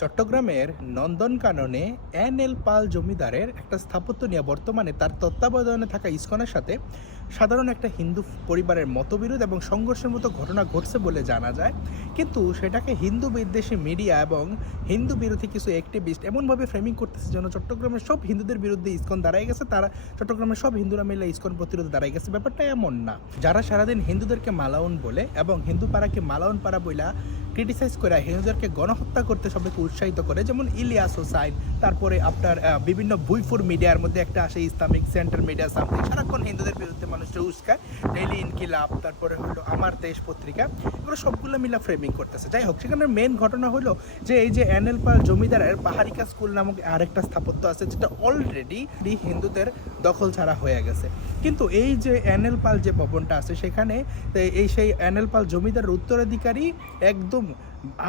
চট্টগ্রামের নন্দনকাননে এন.এল. পাল জমিদারের একটা স্থাপত্য নিয়ে বর্তমানে তার তত্ত্বাবধানে থাকা ইসকনের সাথে সাধারণ একটা হিন্দু পরিবারের মতবিরোধ এবং সংঘর্ষের মতো ঘটনা ঘটছে বলে জানা যায়। কিন্তু সেটাকে হিন্দু বিদ্বেষী মিডিয়া এবং হিন্দু বিরোধী কিছু অ্যাক্টিভিস্ট এমনভাবে ফ্রেমিং করতেছে যেন চট্টগ্রামের সব হিন্দুদের বিরুদ্ধে ইসকন দাঁড়ায় গেছে, তারা চট্টগ্রামের সব হিন্দুরা মিলে ইসকন প্রতিরোধে দাঁড়ায় গেছে। ব্যাপারটা এমন না। যারা সারাদিন হিন্দুদেরকে মালাউন বলে এবং হিন্দু পাড়াকে মালাউন পাড়া বইলা ক্রিটিসাইজ করে হিন্দুদেরকে গণহত্যা করতে সবাইকে উৎসাহিত করে, যেমন ইলিয়াস হোসাইন, তারপরে আপনার বিভিন্ন ভুইফুর মিডিয়ার মধ্যে একটা আসে ইসলামিক সেন্টার মিডিয়া সামথিং, সারাক্ষণ হিন্দুদের বিরুদ্ধে মানুষরা উস্কায়। ডেইলি ইনকিলাব, তারপরে হলো আমার দেশ পত্রিকা, এগুলো সবগুলো মিলা ফ্রেমিং করতেছে। যাই হোক, সেখানে মেন ঘটনা হলো যে এই যে এন.এল. পাল জমিদারের পাহাড়িকা স্কুল নামক আরেকটা স্থাপত্য আছে যেটা অলরেডি হিন্দুদের দখল ছাড়া হয়ে গেছে। কিন্তু এই যে এন.এল. পাল যে ভবনটা আছে সেখানে সেই এন.এল. পাল জমিদারের উত্তরাধিকারী একদম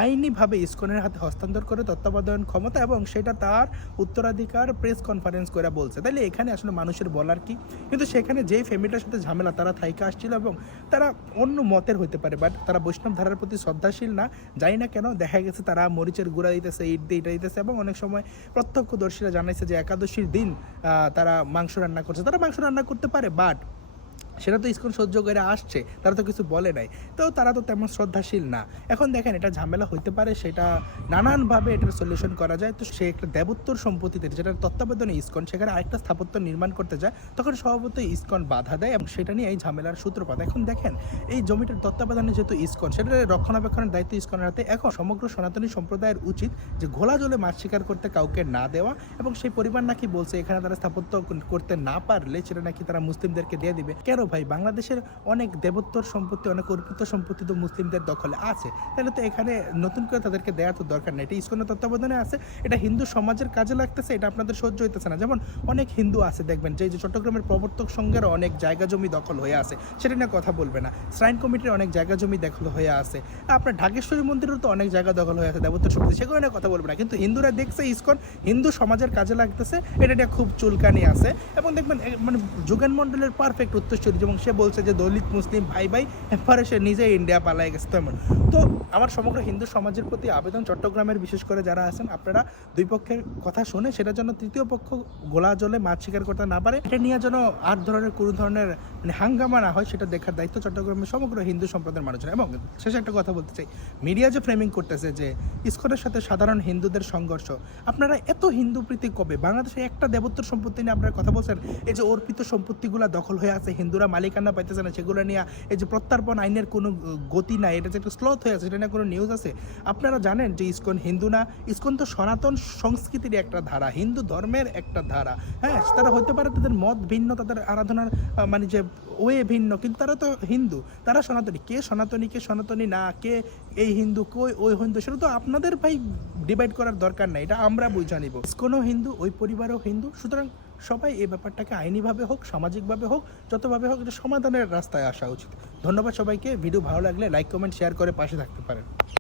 আইনিভাবে ইসকনের হাতে হস্তান্তর করে তত্ত্বাবধান ক্ষমতা, এবং সেটা তার উত্তরাধিকার প্রেস কনফারেন্স করে বলছে। তাইলে এখানে আসলে মানুষের বলার কি? কিন্তু সেখানে যেই ফ্যামিলিটার সাথে ঝামেলা, তারা থাইকা আসছিল এবং তারা অন্য মতের হতে পারে, বাট তারা বৈষ্ণব ধারার প্রতি শ্রদ্ধাশীল না। জানি না কেন দেখা গেছে তারা মরিচের গুঁড়া দিতেছে, ইট দিয়ে ইটা দিতেছে, এবং অনেক সময় প্রত্যক্ষদর্শীরা জানাইছে যে একাদশীর দিন তারা মাংস রান্না করছে। তারা মাংস রান্না করতে পারে, বাট সেটা তো ইসকন সহ্য করে আসছে, তারা তো কিছু বলে নাই, তো তারা তো তেমন শ্রদ্ধাশীল না। এখন দেখেন, এটা ঝামেলা হইতে পারে, সেটা নানানভাবে এটার সলিউশন করা যায়। তো সে একটা দেবোত্তর সম্পত্তিতে যেটার তত্ত্বাবধানে ইসকন সেখানে আরেকটা স্থাপত্য নির্মাণ করতে যায়, তখন স্বভাবতই ইসকন বাধা দেয় এবং সেটা নিয়ে এই ঝামেলার সূত্রপাত। এখন দেখেন, এই জমিটার তত্ত্বাবধানে যেহেতু ইসকন, সেটার রক্ষণাবেক্ষণের দায়িত্ব ইসকনের হাতে। এখন সমগ্র সনাতনী সম্প্রদায়ের উচিত যে ঘোলা জলে মাছ শিকার করতে কাউকে না দেওয়া, এবং সেই পরিবার নাকি বলছে এখানে তারা স্থাপত্য করতে না পারলে সেটা নাকি তারা মুসলিমদেরকে দিয়ে দিবে। কেন ভাই? বাংলাদেশের অনেক দেবোত্তর সম্পত্তি, অনেক অর্পিত সম্পত্তি তো মুসলিমদের দখলে আছে, তাহলে তো এখানে নতুন করে তাদেরকে দেওয়ার তো দরকার নেই। এটা ইসকনের তত্ত্বাবধানে আছে, এটা হিন্দু সমাজের কাজে লাগতেছে, এটা আপনাদের সহ্য হইতেছে না। যেমন অনেক হিন্দু আছে দেখবেন যে চট্টগ্রামের প্রবর্তক সংঘের অনেক জায়গা জমি দখল হয়ে আছে, সেটা নিয়ে কথা বলবে না। শ্রাইন কমিটির অনেক জায়গা জমি দখল হয়ে আছে, আপনার ঢাকেশ্বরী মন্দিরেরও তো অনেক জায়গা দখল হয়ে আছে দেবোত্তর সম্পত্তি, সেগুলো নিয়ে কথা বলবে না। কিন্তু হিন্দুরা দেখছে ইসকন হিন্দু সমাজের কাজে লাগতেছে, এটা নিয়ে খুব চুলকানি আছে। এবং দেখবেন মানে যোগেন মণ্ডলের পারফেক্ট উত্তরসূরি, এবং সে বলছে যে দলিত মুসলিম ভাই ভাই, এরপরে সে নিজে ইন্ডিয়া পালাই গেছে। তেমন তো আমার সমগ্র হিন্দু সমাজের প্রতি আবেদন, চট্টগ্রামের বিশেষ করে যারা আছেন, আপনারা দুই পক্ষের কথা শুনে সেটার জন্য তৃতীয় পক্ষ গোলা জলে মাছ শিকার করতে না পারে, এটা নিয়ে যেন আর ধরনের কোনো ধরনের মানে হাঙ্গামা না হয়, সেটা দেখার দায়িত্ব চট্টগ্রামের সমগ্র হিন্দু সম্প্রদায়ের মানুষের। এবং শেষে একটা কথা বলতে চাই, মিডিয়া যে ফ্রেমিং করতেছে যে ইসকনের সাথে সাধারণ হিন্দুদের সংঘর্ষ, আপনারা এত হিন্দু প্রীতি কবে? বাংলাদেশে একটা দেবোত্তর সম্পত্তি নিয়ে আপনারা কথা বলছেন, এই যে অর্পিত সম্পত্তিগুলো দখল হয়ে আছে, হিন্দুরা মালিকানা পাইতেছে না, সেগুলো নিয়ে এই যে প্রত্যর্পণ আইনের কোনো গতি নাই, এটা যে একটা স্লথ হয়ে আছে, সেটা নিয়ে কোনো নিউজ আছে? আপনারা জানেন যে ইসকন হিন্দু না, ইসকন তো সনাতন সংস্কৃতির একটা ধারা, হিন্দু ধর্মের একটা ধারা। হ্যাঁ, তারা হতে পারে তাদের মত ভিন্ন, তাদের আরাধনার মানে যে ওয়ে ভিন্ন, কিন্তু তারা তো হিন্দু, তারা সনাতনী। কে সনাতনী কে সনাতনী না, কে এই হিন্দু কই ওই হিন্দু, সেটা তো আপনাদের ভাই ডিভাইড করার দরকার নাই, এটা আমরা বুঝা নিব। ইসকনও হিন্দু, ওই পরিবারও হিন্দু, সুতরাং সবাই এই ব্যাপারটাকে আইনিভাবে হোক, সামাজিকভাবে হোক, যতভাবে হোক, এটা সমাধানের রাস্তায় আসা উচিত। ধন্যবাদ সবাইকে। ভিডিও ভালো লাগলে লাইক, কমেন্ট, শেয়ার করে পাশে থাকতে পারেন।